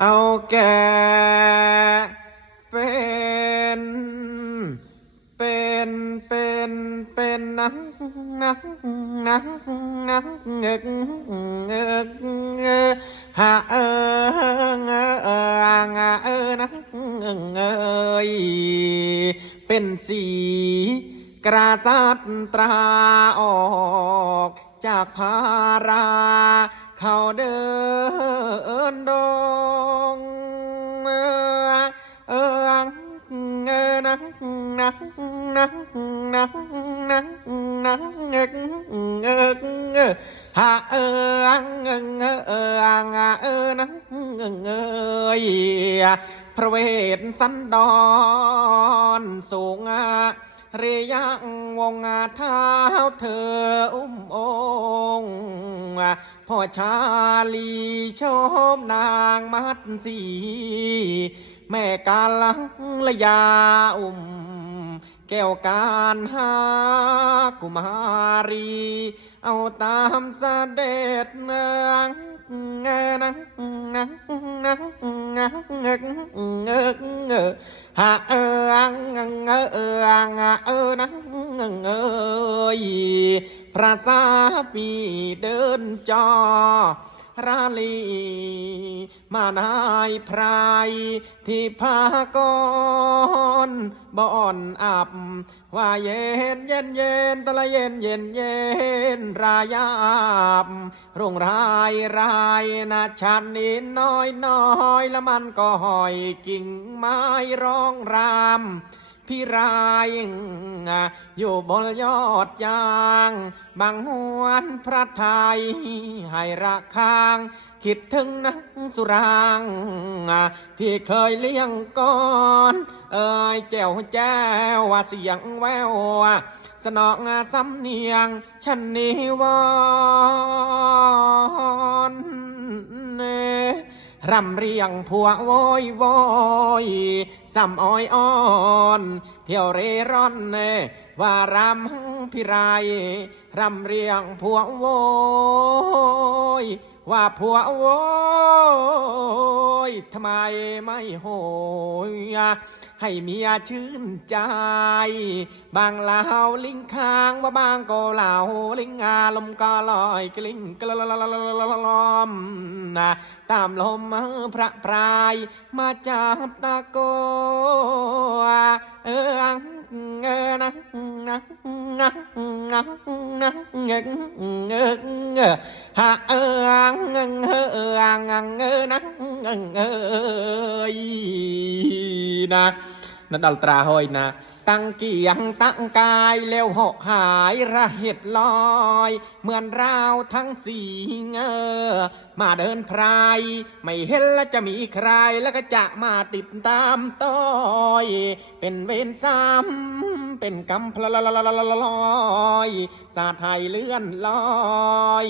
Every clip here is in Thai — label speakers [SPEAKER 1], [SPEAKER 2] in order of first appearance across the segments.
[SPEAKER 1] เอาแก่เป็นเป็นเป็นเป็นนังนังนังนังเงกเงกเงกฮะเอองเอองเออนังเงยเป็นสีกระสัดตราออก จากภารา เขาเดินดงเออเออเงอนังนังนังนังนังนังเงกเงกเงอฮะเออเงเงอเอองเออนังเงยพระเวทสันดรสูงอา เรียังวงอาเท้าเธออุ้มองพ่อชาลีชมนางมัดสีแม่กาลังละยาอุ้มแก้วการหากุมารี เอาตามเสด็จนาง ងើណាំណាំណាំណាំងើងើងើហាអើអាងងើអាងអើណាំងើយប្រាសាពីដើនចោ พระสาลี มานายพรายที่พากรบ่อนอับ ว่าเย็นเย็นเย็นตะละเย็นเย็นเย็นรายาบรุงรายรายนาชันนี้น้อยน้อยละมันก็หอยกิ่งไม้ร้องราม พี่รายอยู่บนยอดยางบางหวนพระไทยให้ระคาง คิดถึงนักสุราง ที่เคยเลี้ยงก่อนเอ่ยแจ้วแจ้วว่าเสียงแววสนองสำเนียงชันนิวรณ์เน รำเรียงผัวโวยโวยซ้ำอ้อยอ่อน เที่ยวเร่ร่อนเนว่ารำพิไรรำเรียงผัวโวย ว่าผัวโวยทำไมไม่โหยให้เมียชื่นใจ บางลาวลิงคางว่าบางก็ลาลิงงาลมก็ลอยกลิ้งกละลอมนะตามลมพระปรายมาจากตะโก ណាដល់ត្រាហើយណា กนักนักเงเกเงอฮะเออเงเงอเออเงเงอนักเงเงยร์ตั้งเกียงตั้งกายแล้วเหาะหายระเหตุลอย เหมือนราวทั้งสี่เงอมาเดินพราย ไม่เห็นแล้วจะมีใครแล้วก็จะมาติดตามต้อย เป็นเวรซ้ำเป็นกำพลลอยสาไทยเลื่อนลอย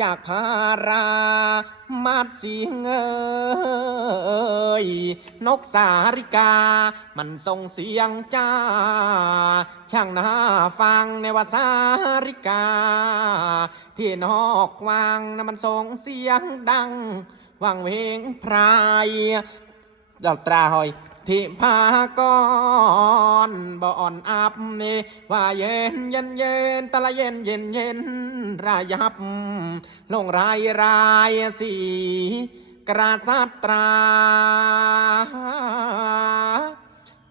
[SPEAKER 1] จากพารามาดสีเงย นกสาริกา มันส่งเสียงจ้า ช่างน่าฟังในว่าสาริกา ที่นอกวังนะมันส่งเสียงดัง วังเวงพรายดอกตราหอยที่พากรบ่อนอับนี่ว่าเย็นเย็นเย็นตะละเย็นเย็นเย็นรายับ ลงรายรายสี กราสัตรา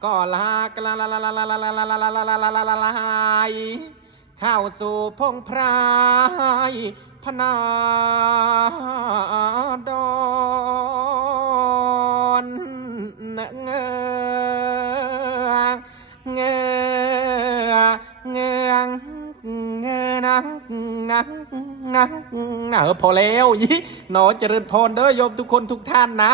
[SPEAKER 1] ก็ลากลาลาลาลาลาลาลาลาลาลาลาลาลาลาลาลายเข้าสู่พงพรายพนาดอนเงอเงอเงอเงอ นังนังนังเออพอแล้วยี่หนอเจริญพรเด้อโยมทุกคนทุกท่านนะ